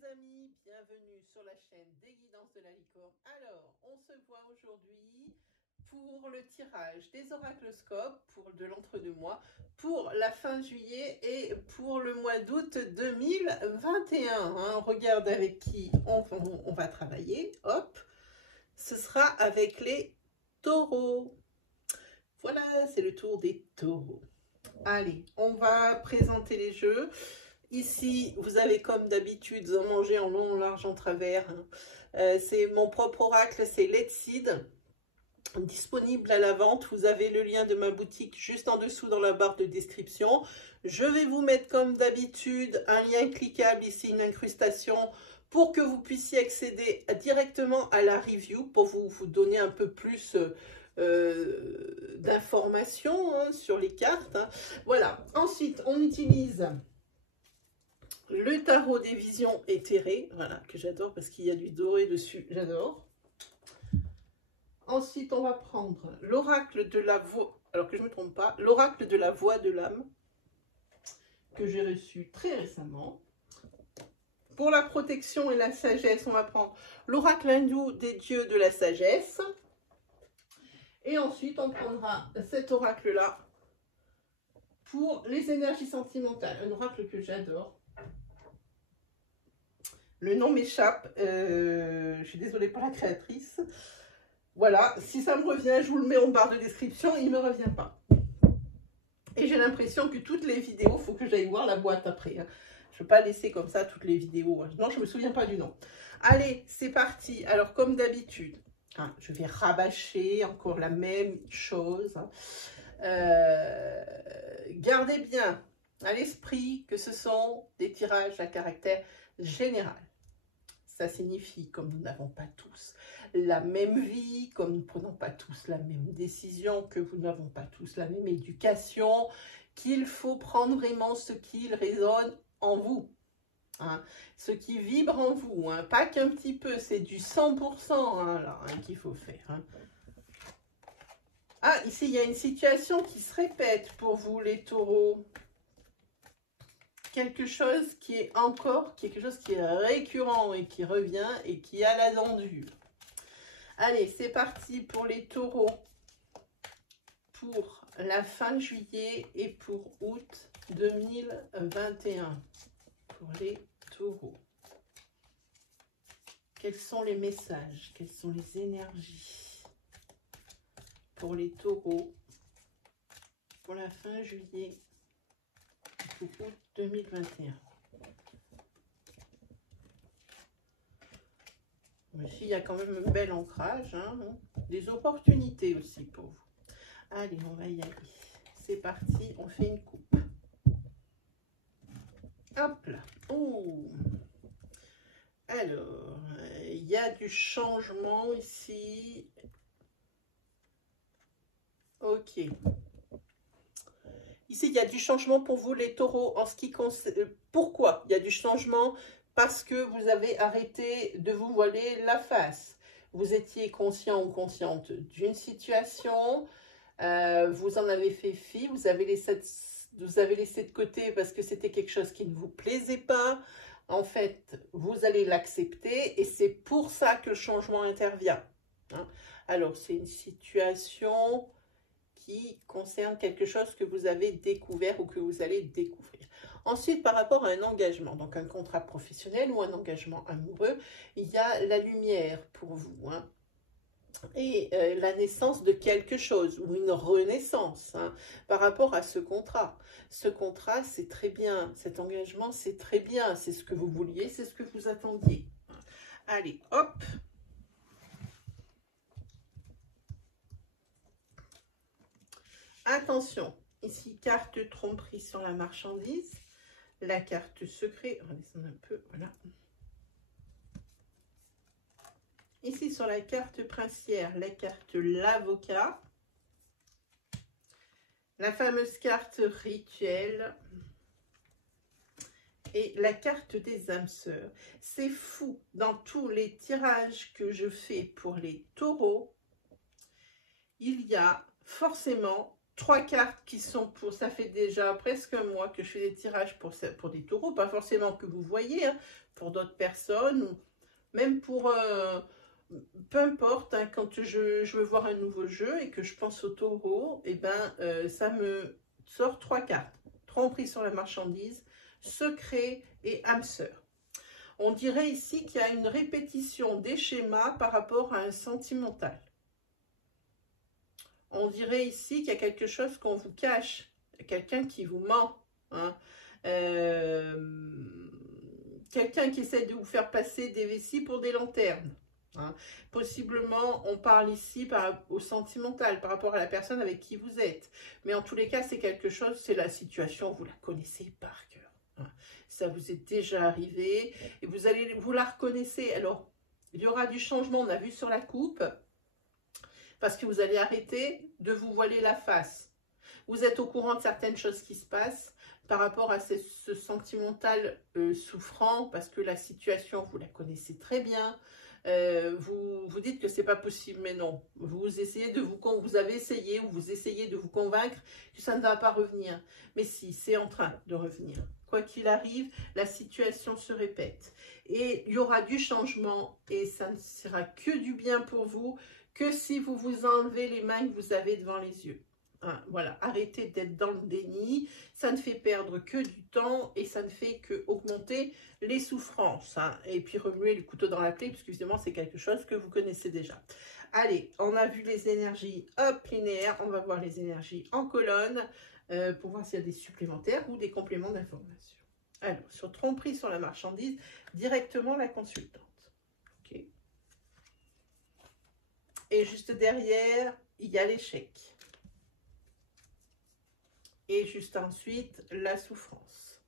les amis, bienvenue sur la chaîne des guidances de la licorne. Alors, on se voit aujourd'hui pour le tirage des oracloscopes pour de l'entre-deux-mois pour la fin juillet et pour le mois d'août 2021. On regarde avec qui on va travailler. Hop, ce sera avec les taureaux. Voilà, c'est le tour des taureaux. Allez, on va présenter les jeux. Ici, vous avez comme d'habitude en manger en long, en large, en travers. C'est mon propre oracle, c'est Let's Seed, disponible à la vente. Vous avez le lien de ma boutique juste en dessous dans la barre de description. Je vais vous mettre comme d'habitude un lien cliquable ici, une incrustation, pour que vous puissiez accéder directement à la review, pour vous donner un peu plus d'informations sur les cartes. Voilà. Ensuite, on utilise le tarot des visions éthérées, voilà, que j'adore parce qu'il y a du doré dessus, j'adore. Ensuite, on va prendre l'oracle de la voix, alors que je ne me trompe pas, l'oracle de la voix de l'âme, que j'ai reçu très récemment. Pour la protection et la sagesse, on va prendre l'oracle hindou des dieux de la sagesse. Et ensuite, on prendra cet oracle-là pour les énergies sentimentales, un oracle que j'adore. Le nom m'échappe, je suis désolée pour la créatrice. Voilà, si ça me revient, je vous le mets en barre de description, il ne me revient pas. Et j'ai l'impression que toutes les vidéos, il faut que j'aille voir la boîte après. Je ne veux pas laisser comme ça toutes les vidéos. Non, je ne me souviens pas du nom. Allez, c'est parti. Alors, comme d'habitude, je vais rabâcher encore la même chose. Gardez bien à l'esprit que ce sont des tirages à caractère général. Ça signifie, comme nous n'avons pas tous la même vie, comme nous ne prenons pas tous la même décision, que nous n'avons pas tous la même éducation, qu'il faut prendre vraiment ce qui résonne en vous, ce qui vibre en vous, pas qu'un petit peu, c'est du 100% qu'il faut faire. Ah, ici, il y a une situation qui se répète pour vous, les taureaux. Quelque chose qui est encore, quelque chose qui est récurrent et qui revient et qui a la dent dure. Allez, c'est parti pour les taureaux. Pour la fin juillet et pour août 2021. Pour les taureaux. Quels sont les messages? Quelles sont les énergies pour les taureaux pour la fin juillet et pour août 2021? Ici, il y a quand même un bel ancrage, des opportunités aussi pour vous. Allez, on va y aller. C'est parti, on fait une coupe. Hop là. Oh. Alors, il y a du changement ici. Ok. Ici, il y a du changement pour vous, les taureaux, en ce qui concerne... Pourquoi il y a du changement? Parce que vous avez arrêté de vous voiler la face. Vous étiez conscient ou consciente d'une situation, vous en avez fait fi, vous avez laissé de côté parce que c'était quelque chose qui ne vous plaisait pas. En fait, vous allez l'accepter et c'est pour ça que le changement intervient. Alors, c'est une situation qui concerne quelque chose que vous avez découvert ou que vous allez découvrir. Ensuite, par rapport à un engagement, donc un contrat professionnel ou un engagement amoureux, il y a la lumière pour vous, et la naissance de quelque chose ou une renaissance par rapport à ce contrat. Ce contrat, c'est très bien, cet engagement, c'est très bien, c'est ce que vous vouliez, c'est ce que vous attendiez. Allez, hop! Attention, ici, carte tromperie sur la marchandise, la carte secret, on va descendre un peu, voilà. Ici, sur la carte princière, la carte l'avocat, la fameuse carte rituel et la carte des âmes sœurs. C'est fou, dans tous les tirages que je fais pour les taureaux, il y a forcément 3 cartes qui sont pour, ça fait déjà presque un mois que je fais des tirages pour des taureaux, pas forcément que vous voyez, hein, pour d'autres personnes, ou même pour, peu importe, hein, quand je veux voir un nouveau jeu et que je pense au taureau, et ben ça me sort 3 cartes. Tromperie sur la marchandise, secret et âme sœur. On dirait ici qu'il y a une répétition des schémas par rapport à un sentimental. On dirait ici qu'il y a quelque chose qu'on vous cache, quelqu'un qui vous ment, hein. Quelqu'un qui essaie de vous faire passer des vessies pour des lanternes. Hein. Possiblement, on parle ici au sentimental, par rapport à la personne avec qui vous êtes. Mais en tous les cas, c'est quelque chose, c'est la situation, vous la connaissez par cœur. Hein. Ça vous est déjà arrivé et vous la reconnaissez. Alors, il y aura du changement, on a vu sur la coupe, parce que vous allez arrêter de vous voiler la face. Vous êtes au courant de certaines choses qui se passent par rapport à ce sentimental souffrant, parce que la situation, vous la connaissez très bien. Vous dites que c'est pas possible, mais non. Vous avez essayé, ou vous essayez de vous convaincre que ça ne va pas revenir. Mais si, c'est en train de revenir. Quoi qu'il arrive, la situation se répète. Et il y aura du changement, et ça ne sera que du bien pour vous, que si vous vous enlevez les mains que vous avez devant les yeux. Hein, voilà, arrêtez d'être dans le déni, ça ne fait perdre que du temps et ça ne fait que augmenter les souffrances. Hein, et puis remuer le couteau dans la plaie, parce qu'évidemment c'est quelque chose que vous connaissez déjà. Allez, on a vu les énergies linéaires, on va voir les énergies en colonne pour voir s'il y a des supplémentaires ou des compléments d'information. Alors, sur tromperie sur la marchandise, directement la consultante. Okay. Et juste derrière, il y a l'échec. Et juste ensuite, la souffrance.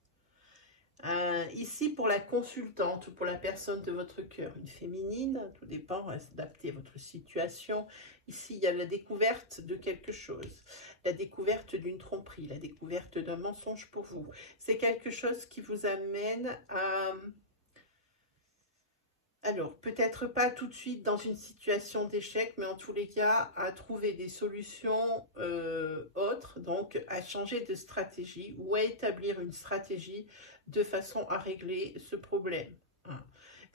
Ici, pour la consultante ou pour la personne de votre cœur, une féminine, tout dépend, on va s'adapter à votre situation. Ici, il y a la découverte de quelque chose, la découverte d'une tromperie, la découverte d'un mensonge pour vous. C'est quelque chose qui vous amène à... Alors, peut-être pas tout de suite dans une situation d'échec, mais en tous les cas, à trouver des solutions autres, donc à changer de stratégie ou à établir une stratégie de façon à régler ce problème. Hein.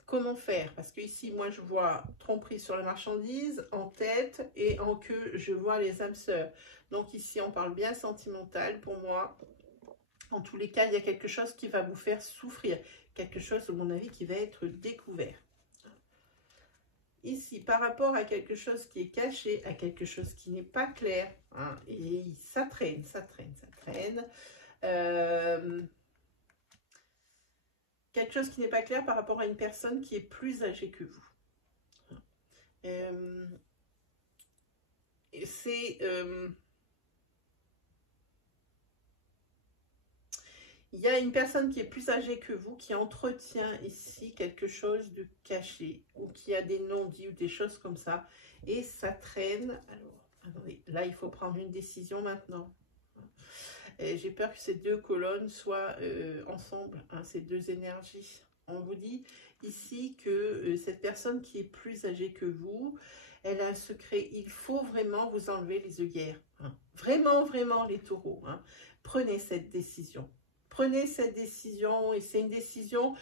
Comment faire? Parce que ici, moi, je vois tromperie sur la marchandise, en tête, et en queue, je vois les âmes sœurs. Donc ici, on parle bien sentimental pour moi. En tous les cas, il y a quelque chose qui va vous faire souffrir. Quelque chose, à mon avis, qui va être découvert. Ici, par rapport à quelque chose qui est caché, à quelque chose qui n'est pas clair, hein, et ça traîne, ça traîne, ça traîne. Quelque chose qui n'est pas clair par rapport à une personne qui est plus âgée que vous. Il y a une personne qui est plus âgée que vous qui entretient ici quelque chose de caché ou qui a des non-dits ou des choses comme ça. Et ça traîne. Alors, attendez, là, il faut prendre une décision maintenant. J'ai peur que ces deux colonnes soient ensemble, hein, ces deux énergies. On vous dit ici que cette personne qui est plus âgée que vous, elle a un secret. Il faut vraiment vous enlever les œillères. Hein. Vraiment, vraiment, les taureaux. Hein. Prenez cette décision. Prenez cette décision et c'est une décision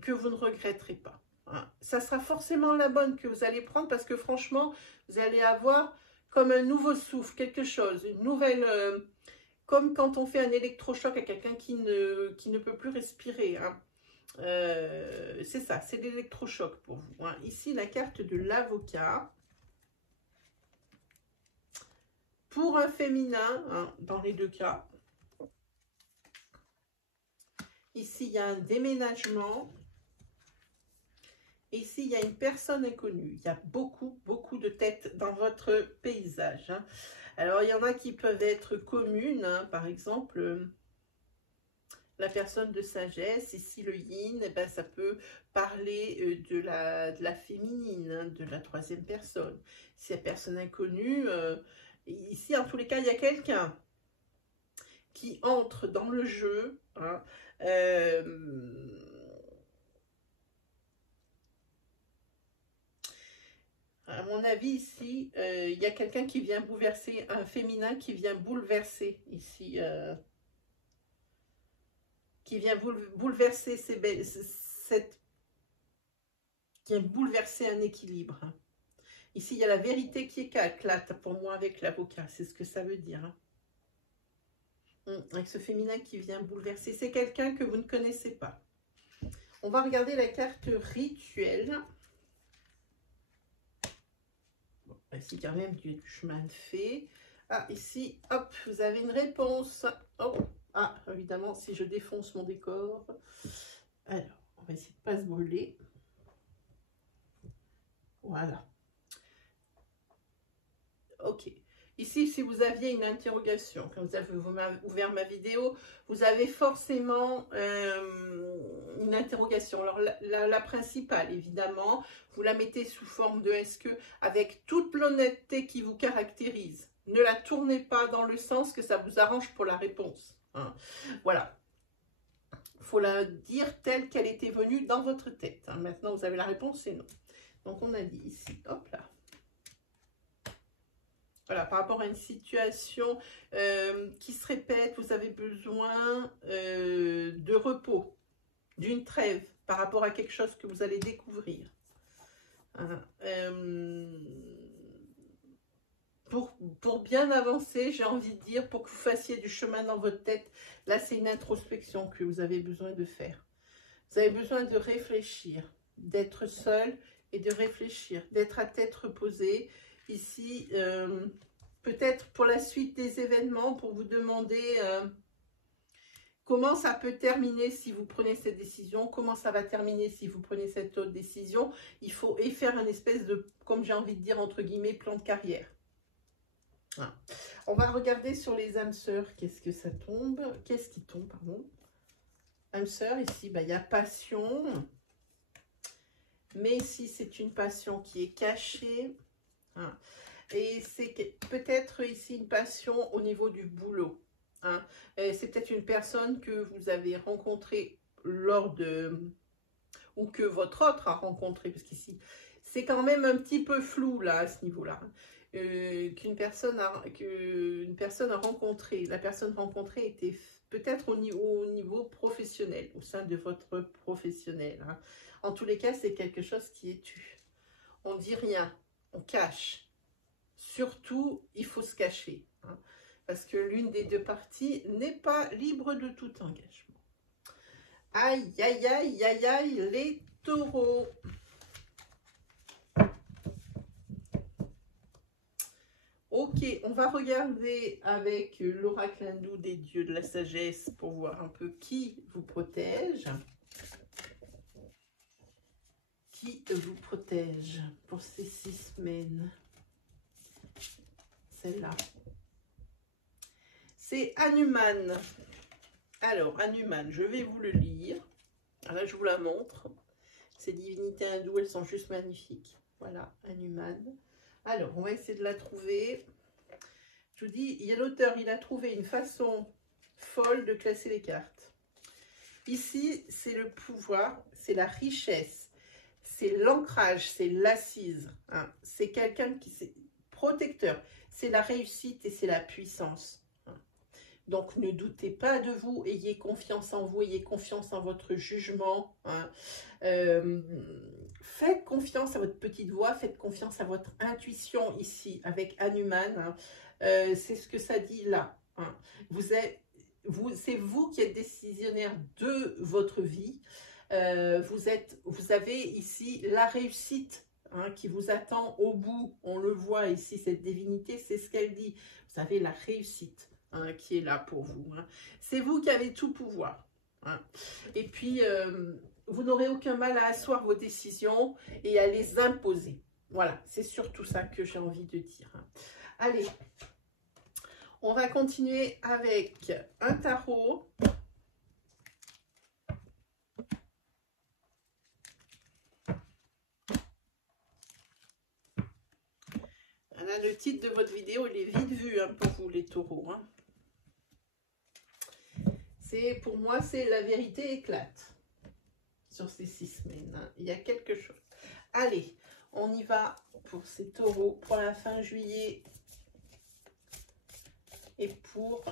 que vous ne regretterez pas. Hein. Ça sera forcément la bonne que vous allez prendre parce que franchement, vous allez avoir comme un nouveau souffle, quelque chose, une nouvelle... comme quand on fait un électrochoc à quelqu'un qui ne peut plus respirer. Hein. C'est ça, c'est l'électrochoc pour vous. Hein. Ici, la carte de l'avocat. Pour un féminin, hein, dans les deux cas. Ici, il y a un déménagement. Ici, il y a une personne inconnue. Il y a beaucoup, beaucoup de têtes dans votre paysage. Hein. Alors, il y en a qui peuvent être communes. Hein. Par exemple, la personne de sagesse. Ici, le yin, eh ben, ça peut parler de la féminine, hein, de la troisième personne. Si la personne inconnue, ici, en tous les cas, il y a quelqu'un qui entre dans le jeu. Hein. À mon avis, avis, ici, il y a quelqu'un qui vient bouleverser, un féminin qui vient bouleverser, ici, qui vient bouleverser qui vient bouleverser un équilibre. Hein. Ici, il y a la vérité qui éclate pour moi avec l'avocat, c'est ce que ça veut dire. Hein. Avec ce féminin qui vient bouleverser, c'est quelqu'un que vous ne connaissez pas. On va regarder la carte rituelle. Bon, ici, quand même, du chemin de fait. Ah, ici, hop, vous avez une réponse. Oh, ah, évidemment, si je défonce mon décor. Alors, on va essayer de ne pas se brûler. Voilà. Ok. Ici, si vous aviez une interrogation, quand vous avez ouvert ma vidéo, vous avez forcément une interrogation. Alors, la principale, évidemment, vous la mettez sous forme de est-ce que, avec toute l'honnêteté qui vous caractérise, ne la tournez pas dans le sens que ça vous arrange pour la réponse. Hein. Voilà. Il faut la dire telle qu'elle était venue dans votre tête. Hein. Maintenant, vous avez la réponse, c'est non. Donc, on a dit ici, hop là. Voilà, par rapport à une situation qui se répète, vous avez besoin de repos, d'une trêve par rapport à quelque chose que vous allez découvrir. Hein, pour bien avancer, j'ai envie de dire, pour que vous fassiez du chemin dans votre tête, là c'est une introspection que vous avez besoin de faire. Vous avez besoin de réfléchir, d'être seul et de réfléchir, d'être à tête reposée. Ici, peut-être pour la suite des événements, pour vous demander comment ça peut terminer si vous prenez cette décision, comment ça va terminer si vous prenez cette autre décision. Il faut faire une espèce de, comme j'ai envie de dire, entre guillemets, plan de carrière. Voilà. On va regarder sur les âmes sœurs, qu'est-ce que ça tombe, qu'est-ce qui tombe, pardon. Âmes sœurs, ici, bah, il y a passion, mais ici, c'est une passion qui est cachée. Hein. Et c'est peut-être ici une passion au niveau du boulot. Hein. C'est peut-être une personne que vous avez rencontrée lors de... ou que votre autre a rencontré, parce qu'ici, c'est quand même un petit peu flou là, à ce niveau-là. Qu'une personne a rencontré. La personne rencontrée était peut-être au niveau professionnel, au sein de votre professionnel. Hein. En tous les cas, c'est quelque chose qui est tu. On ne dit rien, on cache. Surtout, il faut se cacher. Hein, parce que l'une des deux parties n'est pas libre de tout engagement. Aïe, aïe, aïe, aïe, aïe, les taureaux. Ok, on va regarder avec l'oracle hindou des dieux de la sagesse pour voir un peu qui vous protège. Qui vous protège pour ces 6 semaines? Celle-là. C'est Hanuman. Alors, Hanuman, je vais vous le lire. Là, je vous la montre. Ces divinités hindoues, elles sont juste magnifiques. Voilà, Hanuman. Alors, on va essayer de la trouver. Je vous dis, il y a l'auteur, il a trouvé une façon folle de classer les cartes. Ici, c'est le pouvoir, c'est la richesse, c'est l'ancrage, c'est l'assise. Hein. C'est quelqu'un qui est protecteur, c'est la réussite et c'est la puissance. Hein. Donc, ne doutez pas de vous, ayez confiance en vous, ayez confiance en votre jugement. Hein. Faites confiance à votre petite voix, faites confiance à votre intuition ici avec Hanuman. Hein. C'est ce que ça dit là. Hein. C'est vous qui êtes décisionnaire de votre vie. Vous avez ici la réussite hein, qui vous attend au bout. On le voit ici, cette divinité, c'est ce qu'elle dit. Vous avez la réussite hein, qui est là pour vous. Hein. C'est vous qui avez tout pouvoir. Hein. Et puis, vous n'aurez aucun mal à asseoir vos décisions et à les imposer. Voilà, c'est surtout ça que j'ai envie de dire. Hein. Allez, on va continuer avec un tarot. Là, le titre de votre vidéo, il est vite vu hein, pour vous les taureaux. Hein. Pour moi, c'est la vérité éclate sur ces 6 semaines. Hein. Il y a quelque chose. Allez, On y va pour ces taureaux pour la fin juillet et pour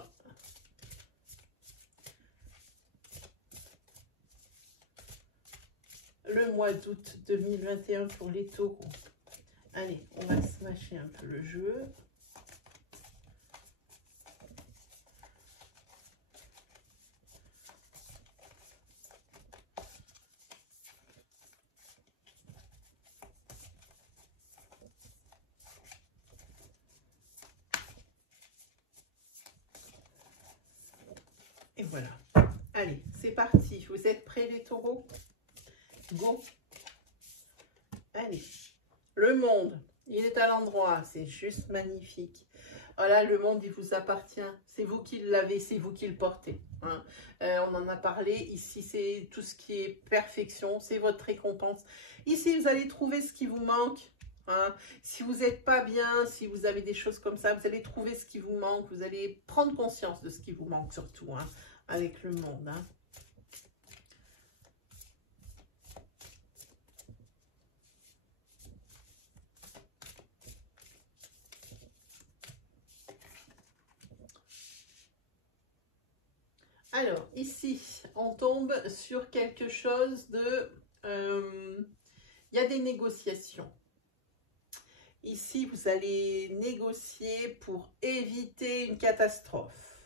le mois d'août 2021 pour les taureaux. Allez, on va smasher un peu le jeu. Et voilà. Allez, c'est parti. Vous êtes prêts les taureaux? Go. Allez. Le monde, il est à l'endroit. C'est juste magnifique. Voilà, le monde, il vous appartient. C'est vous qui l'avez, c'est vous qui le portez. Hein. On en a parlé. Ici, c'est tout ce qui est perfection. C'est votre récompense. Ici, vous allez trouver ce qui vous manque. Hein. Si vous n'êtes pas bien, si vous avez des choses comme ça, vous allez trouver ce qui vous manque. Vous allez prendre conscience de ce qui vous manque surtout, hein, avec le monde. Hein. Alors, ici, on tombe sur quelque chose de... il y a des négociations. Ici, vous allez négocier pour éviter une catastrophe.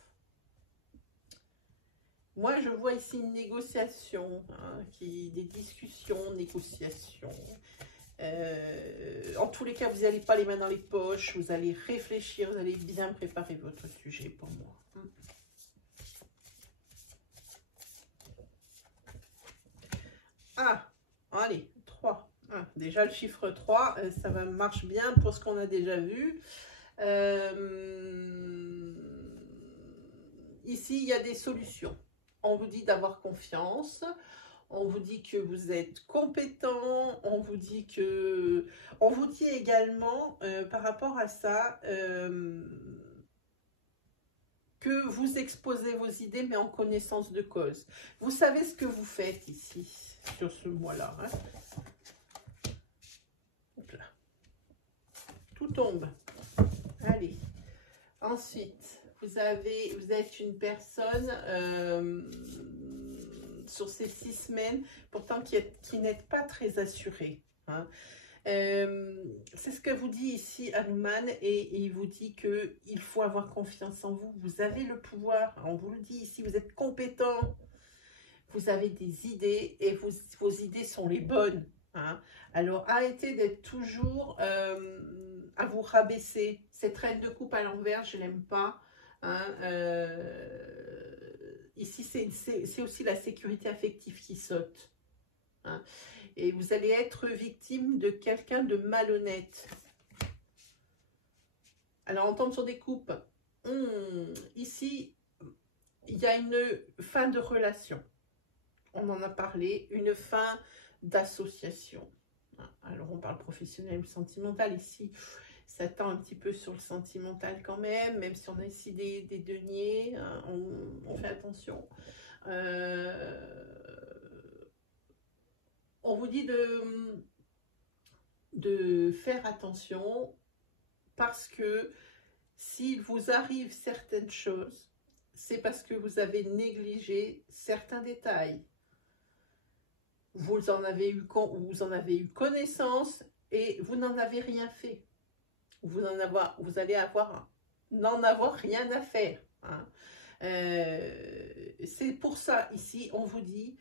Moi, je vois ici une négociation, hein, des discussions, négociations. En tous les cas, vous n'allez pas les mains dans les poches, vous allez réfléchir, vous allez bien préparer votre sujet pour moi. Ah, allez, 3. Ah, déjà, le chiffre 3, ça marche bien pour ce qu'on a déjà vu. Ici, il y a des solutions. On vous dit d'avoir confiance. On vous dit que vous êtes compétent. On vous dit également, par rapport à ça, que vous exposez vos idées, mais en connaissance de cause. Vous savez ce que vous faites ici, sur ce mois-là. Hein. Tout tombe. Allez. Ensuite, vous êtes une personne sur ces 6 semaines, pourtant qui n'êtes pas très assurée. Hein. C'est ce que vous dit ici Hanuman, et il vous dit qu'il faut avoir confiance en vous. Vous avez le pouvoir, on vous le dit ici, vous êtes compétent, vous avez des idées et vos idées sont les bonnes. Hein. Alors arrêtez d'être toujours à vous rabaisser. Cette reine de coupe à l'envers, je l'aime pas. Hein. Ici, c'est aussi la sécurité affective qui saute. Hein. Et vous allez être victime de quelqu'un de malhonnête. Alors, on tombe sur des coupes. Ici, il y a une fin de relation. On en a parlé. Une fin d'association. Alors, on parle professionnel ou sentimental. Ici, ça tend un petit peu sur le sentimental quand même si on a ici des deniers. Hein, on fait attention. On vous dit de faire attention parce que s'il vous arrive certaines choses, c'est parce que vous avez négligé certains détails. Vous en avez eu connaissance et vous n'en avez rien fait. Vous allez n'en avoir rien à faire. Hein. C'est pour ça, ici, on vous dit,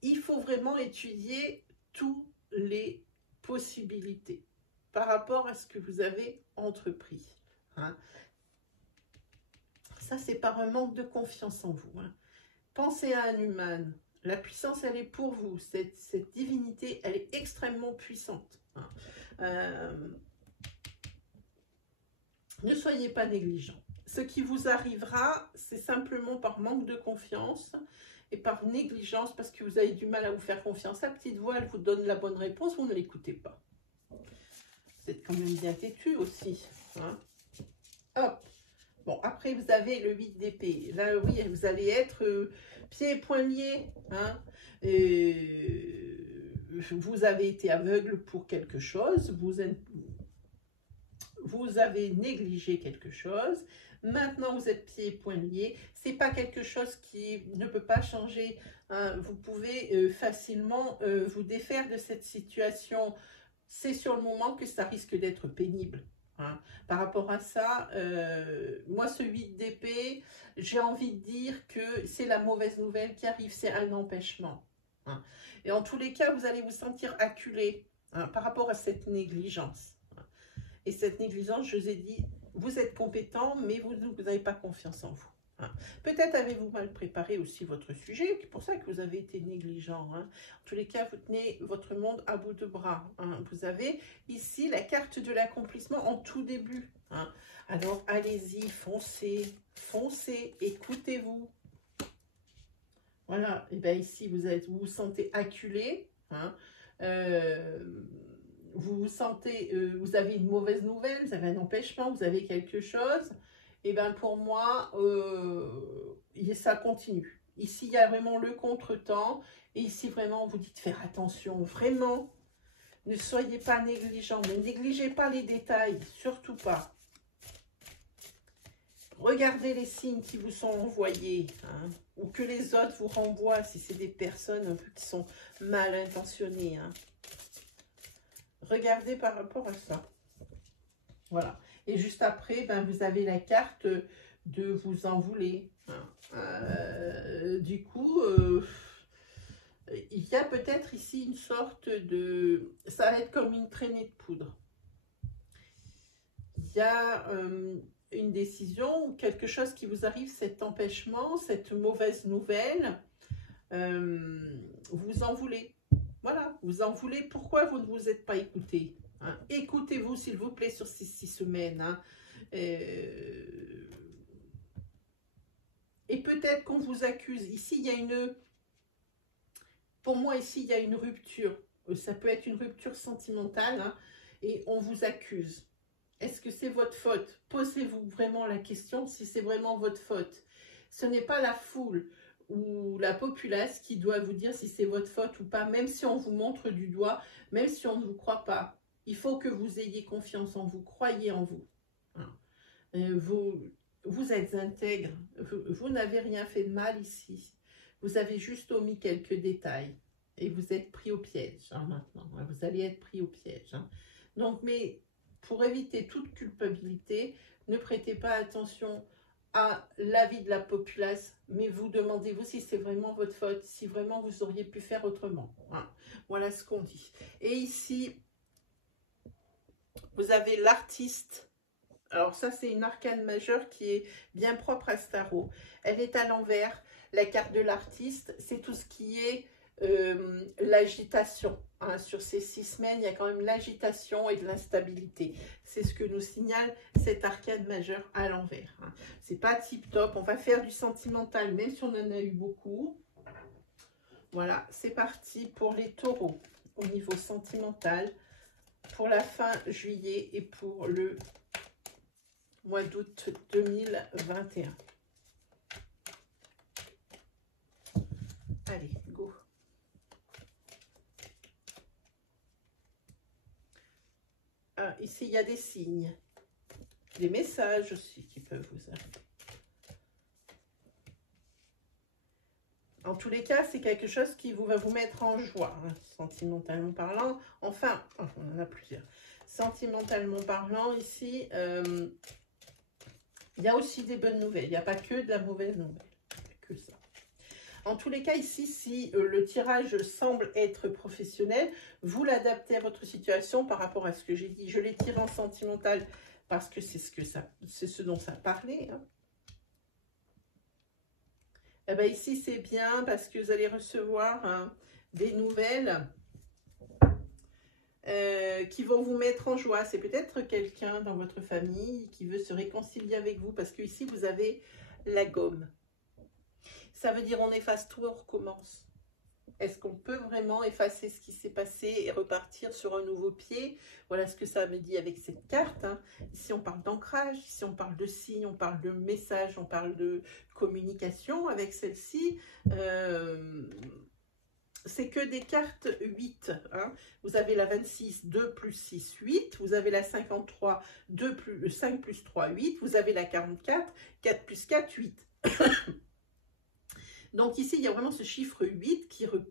il faut vraiment étudier toutes les possibilités par rapport à ce que vous avez entrepris. Hein. Ça, c'est par un manque de confiance en vous. Hein. Pensez à Hanuman. La puissance, elle est pour vous. Cette divinité, elle est extrêmement puissante. Hein. Ne soyez pas négligent. Ce qui vous arrivera, c'est simplement par manque de confiance et par négligence, parce que vous avez du mal à vous faire confiance. La petite voix, elle vous donne la bonne réponse, vous ne l'écoutez pas. Vous êtes quand même bien têtu aussi. Hein. Hop. Bon, après, vous avez le 8 d'épée. Là, oui, vous allez être pieds et poings liés. Hein. vous avez été aveugle pour quelque chose, vous avez négligé quelque chose, maintenant vous êtes pieds et poings liés, c'est pas quelque chose qui ne peut pas changer, hein. Vous pouvez facilement vous défaire de cette situation, c'est sur le moment que ça risque d'être pénible, hein. Par rapport à ça, moi ce 8 d'épée, j'ai envie de dire que c'est la mauvaise nouvelle qui arrive, c'est un empêchement, hein. Et en tous les cas, vous allez vous sentir acculé, hein, par rapport à cette négligence. Et cette négligence, je vous ai dit, vous êtes compétent, mais vous n'avez pas confiance en vous, hein. Peut-être avez-vous mal préparé aussi votre sujet, c'est pour ça que vous avez été négligent, hein. En tous les cas, vous tenez votre monde à bout de bras, hein. Vous avez ici la carte de l'accomplissement en tout début, hein. Alors, allez-y, foncez, foncez, écoutez-vous. Voilà, et bien ici, vous vous sentez acculé, hein. Vous vous sentez, vous avez une mauvaise nouvelle, vous avez un empêchement, vous avez quelque chose, et bien pour moi, ça continue. Ici, il y a vraiment le contretemps, et ici, vraiment, vous dites faire attention, vraiment, ne soyez pas négligent, ne négligez pas les détails, surtout pas. Regardez les signes qui vous sont envoyés, hein, ou que les autres vous renvoient, si c'est des personnes un peu qui sont mal intentionnées, hein. Regardez par rapport à ça. Voilà. Et juste après, ben, vous avez la carte de vous en vouler, hein. Du coup, il y a peut-être ici une sorte de... Ça va être comme une traînée de poudre. Il y a une décision ou quelque chose qui vous arrive, cet empêchement, cette mauvaise nouvelle. Vous en voulez. Voilà, vous en voulez. Pourquoi vous ne vous êtes pas écouté, hein? Écoutez-vous, s'il vous plaît, sur ces 6 semaines, hein. Et peut-être qu'on vous accuse. Ici, il y a une... Pour moi, ici, il y a une rupture. Ça peut être une rupture sentimentale, hein, et on vous accuse. Est-ce que c'est votre faute? Posez-vous vraiment la question si c'est vraiment votre faute. Ce n'est pas la foule ou la populace qui doit vous dire si c'est votre faute ou pas, même si on vous montre du doigt, même si on ne vous croit pas. Il faut que vous ayez confiance en vous, croyez en vous. Vous êtes intègre, vous n'avez rien fait de mal ici. Vous avez juste omis quelques détails et vous êtes pris au piège, hein, maintenant. Vous allez être pris au piège, hein. Donc, mais pour éviter toute culpabilité, ne prêtez pas attention à l'avis de la populace, mais vous demandez-vous si c'est vraiment votre faute, si vraiment vous auriez pu faire autrement, hein. Voilà ce qu'on dit. Et ici, vous avez l'artiste. Alors ça, c'est une arcane majeure qui est bien propre à ce tarot. Elle est à l'envers. La carte de l'artiste, c'est tout ce qui est l'agitation, hein. Sur ces 6 semaines, il y a quand même l'agitation et de l'instabilité. C'est ce que nous signale cette arcane majeure à l'envers, hein. C'est pas tip top. On va faire du sentimental, même si on en a eu beaucoup. Voilà, c'est parti pour les taureaux au niveau sentimental pour la fin juillet et pour le mois d'août 2021. Allez, go. Ah, ici, il y a des signes, des messages aussi qui peuvent vous arriver. En tous les cas, c'est quelque chose qui va vous mettre en joie, hein, sentimentalement parlant. Enfin, on en a plusieurs. Sentimentalement parlant, ici, il y a aussi des bonnes nouvelles. Il n'y a pas que de la mauvaise nouvelle, que ça. En tous les cas, ici, si le tirage semble être professionnel, vous l'adaptez à votre situation par rapport à ce que j'ai dit. Je l'ai tiré en sentimental parce que c'est ce dont ça parlait, hein. Eh bien, ici, c'est bien parce que vous allez recevoir, hein, des nouvelles qui vont vous mettre en joie. C'est peut-être quelqu'un dans votre famille qui veut se réconcilier avec vous parce que ici, vous avez la gomme. Ça veut dire on efface tout, on recommence. Est-ce qu'on peut vraiment effacer ce qui s'est passé et repartir sur un nouveau pied? Voilà ce que ça me dit avec cette carte, hein. Ici, on parle d'ancrage, ici, on parle de signes, on parle de message, on parle de communication avec celle-ci. c'est que des cartes 8. Hein. Vous avez la 26, 2 plus 6, 8. Vous avez la 53, 5 plus 3, 8. Vous avez la 44, 4 plus 4, 8. Donc ici, il y a vraiment ce chiffre 8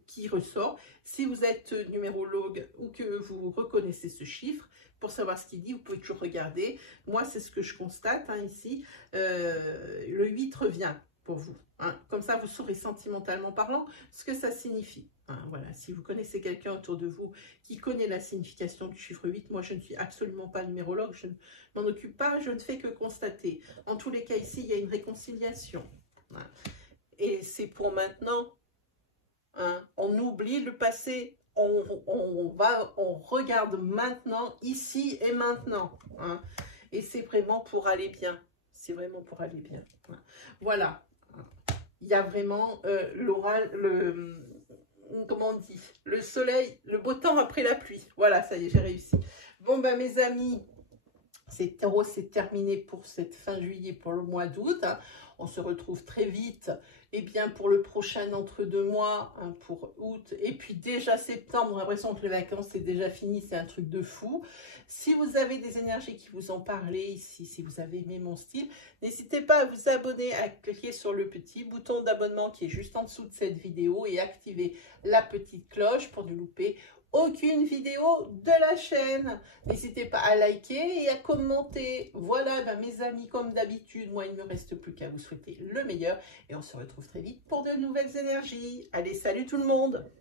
qui ressort. Si vous êtes numérologue ou que vous reconnaissez ce chiffre, pour savoir ce qu'il dit, vous pouvez toujours regarder. Moi, c'est ce que je constate hein, ici. Le 8 revient pour vous. Hein. Comme ça, vous saurez sentimentalement parlant ce que ça signifie. Hein, voilà. Si vous connaissez quelqu'un autour de vous qui connaît la signification du chiffre 8, moi, je ne suis absolument pas numérologue, je ne m'en occupe pas, je ne fais que constater. En tous les cas, ici, il y a une réconciliation. Hein. Et c'est pour maintenant. Hein. On oublie le passé. On regarde maintenant, ici et maintenant. Hein. Et c'est vraiment pour aller bien. C'est vraiment pour aller bien. Hein. Voilà. Il y a vraiment l'oral, comment on dit, le soleil, le beau temps après la pluie. Voilà, ça y est, j'ai réussi. Bon, ben mes amis, c'est terminé pour cette fin juillet, pour le mois d'août. Hein. On se retrouve très vite bien pour le prochain entre-deux mois, hein, pour août. Et puis déjà septembre, on a l'impression que les vacances, c'est déjà fini, c'est un truc de fou. Si vous avez des énergies qui vous ont parlé ici, si vous avez aimé mon style, n'hésitez pas à vous abonner, à cliquer sur le petit bouton d'abonnement qui est juste en dessous de cette vidéo et activer la petite cloche pour ne louper aucune vidéo de la chaîne. N'hésitez pas à liker et à commenter. Voilà, ben, mes amis, comme d'habitude, moi, il ne me reste plus qu'à vous souhaiter le meilleur et on se retrouve très vite pour de nouvelles énergies. Allez, salut tout le monde!